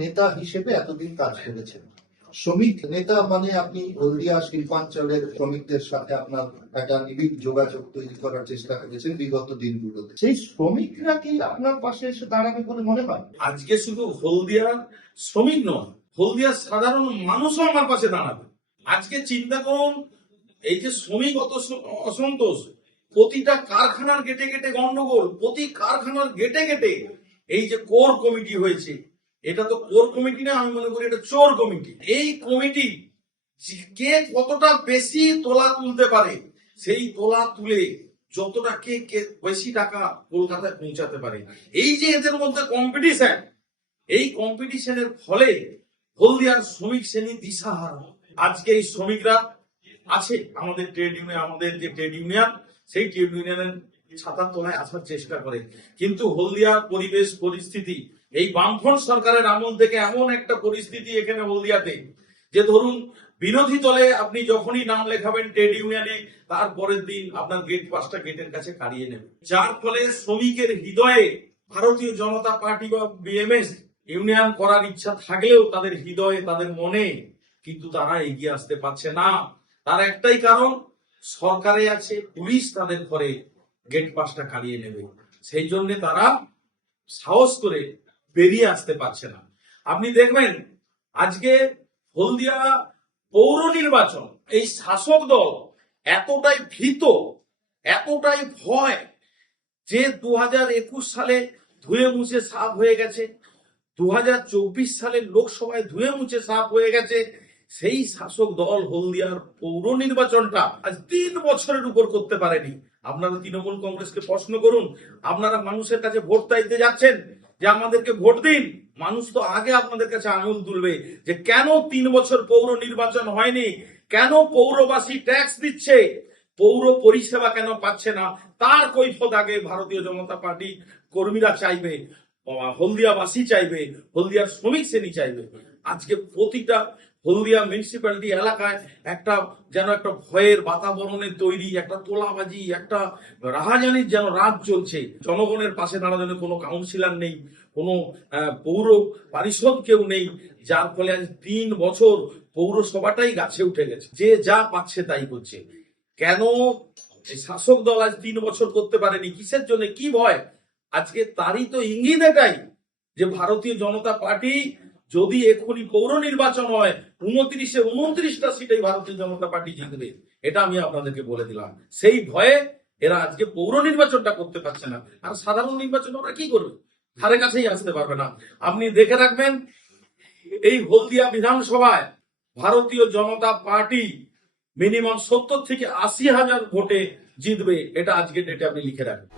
নেতা হিসেবে এতদিন কাজ করেছেন। শ্রমিক নেতা মানে আপনি হলদিয়া শিল্পাঞ্চলের শ্রমিকদের সাথে আপনার একটা নিবিড় যোগাযোগ তৈরি করার চেষ্টা করেছেন বিগত দিনগুলোতে। সেই শ্রমিকরা কি আপনার পাশে এসে দাঁড়াবে বলে মনে হয়? আজকে শুধু হলদিয়ার শ্রমিক নয়, হলদিয়ার সাধারণ মানুষও আমার পাশে দাঁড়াবে। আজকে চিন্তা করুন, এই যে শ্রমিক অসন্তোষ, প্রতিটা কারখানার গেটে গেটে গন্ডগোল, প্রতি কারখানার গেটে গেটে এই যে কোর কমিটি হয়েছে, এটা তো কোর কমিটি না, আমি মনে করি এটা চোর কমিটি। এই কমিটি কে কতটা বেশি তোলা তুলতে পারে, সেই তোলা তুলে যতটা কে বেশি টাকা কলকাতায় পৌঁছাতে পারে, এই যে এদের মধ্যে কম্পিটিশন, এই কম্পিটিশনের ফলে হলদিয়ার শ্রমিক শ্রেণী দিশাহারা। আজকে এই শ্রমিকরা আছে আমাদের ট্রেড ইউনিয়ন, আমাদের যে ট্রেড ইউনিয়ন, সেই ট্রেড ইউনিয়নের ছাতার তলায় আসার চেষ্টা করে, কিন্তু হলদিয়ার পরিবেশ পরিস্থিতি এই বামফ্রন্ট সরকারের আমল থেকে এমন একটা পরিস্থিতি এখানে হলদিয়াতে, যে ধরুন বিরোধী দলে আপনি যখনই নাম লেখাবেন ট্রেড ইউনিয়নে, তারপরের দিন আপনার গেট পাঁচটা গেটের কাছে কাড়িয়ে নেবে, যার ফলে শ্রমিকের হৃদয়ে ভারতীয় জনতা পার্টি বা বিএমএস ইউনিয়ন করার ইচ্ছা থাকলেও তাদের হৃদয়ে, তাদের মনে কিন্তু তারা এগিয়ে আসতে পারছে না। তার একটাই কারণ, সরকারে আছে, পুলিশ তাদের ঘরে গেট পাসটা কাড়িয়ে নেবে, সেই জন্য তারা সাহস করে বেরিয়ে আসতে পারছে না। আপনি দেখবেন আজকে হলদিয়া পৌর নির্বাচন, এই শাসক দল এতটাই ভীত, এতটাই ভয়, যে 2021 সালে ধুয়ে মুছে সাফ হয়ে গেছে, 2024 সালের লোকসভায় ধুয়ে মুছে সাফ হয়ে গেছে, সেই শাসক দল হলদিয়ার পৌর নির্বাচনটা আজ 3 বছরের উপর করতে পারেনি। আপনারা তৃণমূল কংগ্রেসকে প্রশ্ন করুন, আপনারা মানুষের কাছে ভোট চাইতে যাচ্ছেন যে আমাদেরকে ভোট দিন, মানুষ তো আগে আপনাদের কাছে আঙুল তুলবে যে কেন 3 বছর পৌর নির্বাচন হয়নি, কেন পৌরবাসী ট্যাক্স দিচ্ছে, পৌর পরিষেবা কেন পাচ্ছে না, তার কৈফিয়ত আগে ভারতীয় জনতা পার্টি কর্মীরা চাইবে, হলদিয়াবাসী চাইবে, হলদিয়ার শ্রমিক শ্রেণী চাইবে। আজকে প্রতিটা হলদিয়া মিউনিসিপ্যালিটি এলাকায় একটা যেন একটা ভয়ের বাতাবরণের তৈরি, একটা তোলাবাজি, একটা রাহাজানির যেন রাত চলছে। জনগণের পাশে দাঁড়ানোর কোনো কাউন্সিলর নেই, কোনো পৌর পরিষদ কেউ নেই, যার ফলে আজ 3 বছর পৌরসভাটাই গাছে উঠে গেছে, যে যা পাচ্ছে তাই করছে। কেন শাসক দল আজ 3 বছর করতে পারেনি, কিসের জন্য, কি ভয়? আজকে তারই তো ইঙ্গিত এটাই যে ভারতীয় জনতা পার্টি যদি এখনই পৌর নির্বাচন হয় 29টা সিটেই ভারতীয় জনতা পার্টি জিতবে, এটা আমি আপনাদেরকে বলে দিলাম। সেই ভয়ে এরা আজকে পৌর নির্বাচনটা করতে পারছে না, আর সাধারণ নির্বাচন ওরা কি করবে, ধারে কাছেই আসতে পারবে না। আপনি দেখে রাখবেন এই হলদিয়া বিধানসভায় ভারতীয় জনতা পার্টি মিনিমাম 70 থেকে 80 হাজার ভোটে জিতবে, এটা আজকে ডেটে আপনি লিখে রাখবেন।